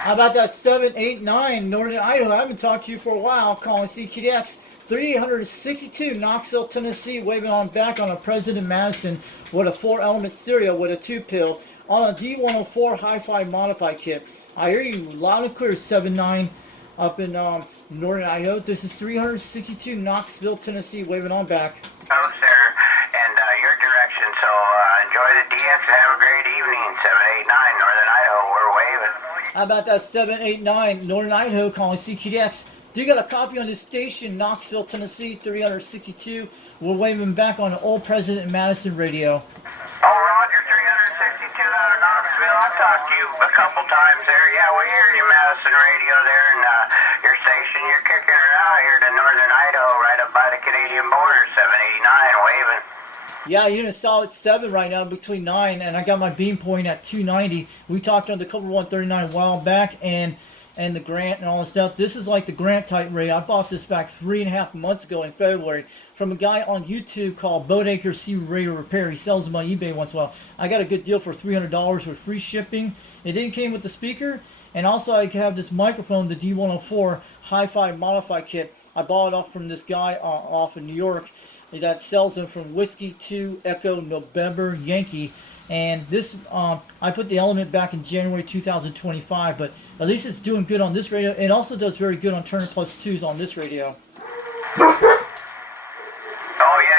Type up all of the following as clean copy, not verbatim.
How about that 789 Northern Idaho? I haven't talked to you for a while. Calling CQDX 362 Knoxville, Tennessee. Waving on back on a President Madison with a 4-element cereal with a 2-pill on a D104 Hi-Fi modified kit. I hear you loud and clear, 79 up in Northern Idaho. This is 362 Knoxville, Tennessee. Waving on back. Oh, sir, and your direction. So enjoy the DX and have a great evening. 789 Northern Idaho. We're waving. How about that 789 Northern Idaho calling CQDX? Do you got a copy on this station, Knoxville, Tennessee, 362? We're waving back on the old President Madison radio. Oh, Roger, 362 out of Knoxville. I've talked to you a couple times there. Yeah, we hear your Madison radio there and your station. You're kicking her out here to Northern Idaho right up by the Canadian border, 789, waving. Yeah, you're in a solid 7 right now, between 9, and I got my beam point at 290. We talked on the Cobra 139 a while back, and the Grant and all this stuff. This is like the Grant type ray. I bought this back 3.5 months ago in February from a guy on YouTube called Boatacre C Radio Repair. He sells them on eBay once in a while. I got a good deal for $300 with free shipping. It didn't came with the speaker, and also I have this microphone, the D104 Hi-Fi modified kit. I bought it off from this guy off in New York that sells them from Whiskey 2 Echo November Yankee. And this, I put the element back in January 2025, but at least it's doing good on this radio. It also does very good on Turner Plus 2s on this radio. Oh, yeah,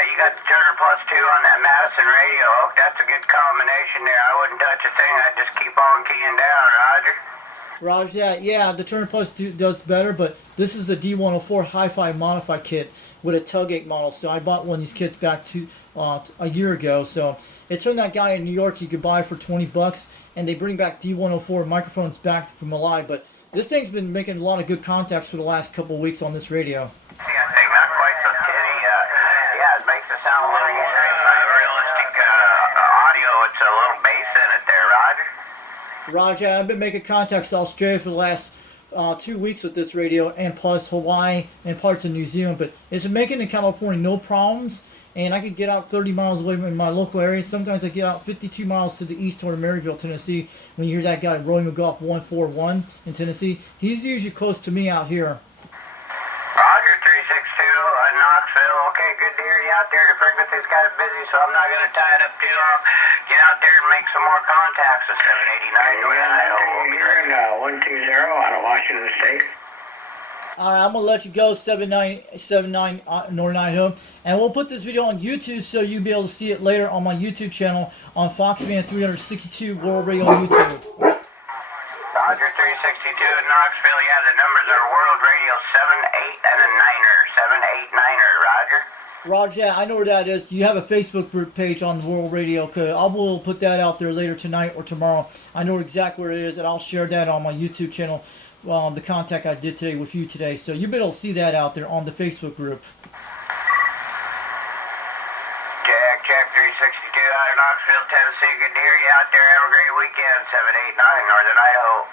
you got the Turner Plus 2 on that Madison radio. Oh, that's a good combination there. I wouldn't touch a thing. I'd just keep on keying down, Roger. Roger that. Yeah, the Turner Plus 2 does better, but this is the D104 Hi-Fi modified kit with a tug-8 model. So I bought one of these kits back a year ago. So it's from that guy in New York you could buy for $20, and they bring back D104 microphones back from Alive. But this thing's been making a lot of good contacts for the last couple of weeks on this radio. Yeah, I think not quite so tinny. Yeah, it makes it sound a little more realistic audio. It's a little bass in it there, Roger. Roger, I've been making contacts to Australia for the last 2 weeks with this radio, and plus Hawaii and parts of New Zealand. But it's making in California no problems, and I could get out 30 miles away from my local area. Sometimes I get out 52 miles to the east toward Maryville, Tennessee. When you hear that guy Roy McGough 141 in Tennessee, he's usually close to me out here. Roger, 362 Knoxville. Okay, good to hear you out there. The frequency's kind of busy, so I'm not going to tie it up too long. Get out there and make some more contacts with 789 Northern Idaho. We'll be ready. 120 out of Washington State. Alright, I'm going to let you go, 7979 Northern Idaho. And we'll put this video on YouTube so you'll be able to see it later on my YouTube channel on Foxman 362 World Radio on YouTube. Roger, 362 in Knoxville. Yeah, the numbers are World Radio 78 and a 9er. 789er, Roger. Roger, yeah, I know where that is. You have a Facebook group page on the World Radio. I will put that out there later tonight or tomorrow. I know exactly where it is, and I'll share that on my YouTube channel, the contact I did today with you today. So you'll be able to see that out there on the Facebook group. Check 362 out of Knoxville, Tennessee. Good to hear you out there. Have a great weekend. 789 Northern Idaho.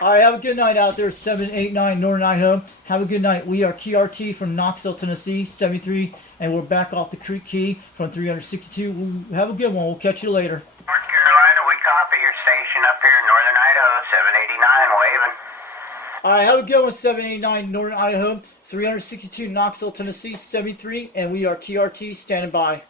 All right, have a good night out there, 789 Northern Idaho. Have a good night. We are KRT from Knoxville, Tennessee, 73, and we're back off the Creek Key from 362. Have a good one. We'll catch you later. North Carolina, we copy your station up here in Northern Idaho, 789, waving. All right, have a good one, 789 Northern Idaho, 362 Knoxville, Tennessee, 73, and we are KRT, standing by.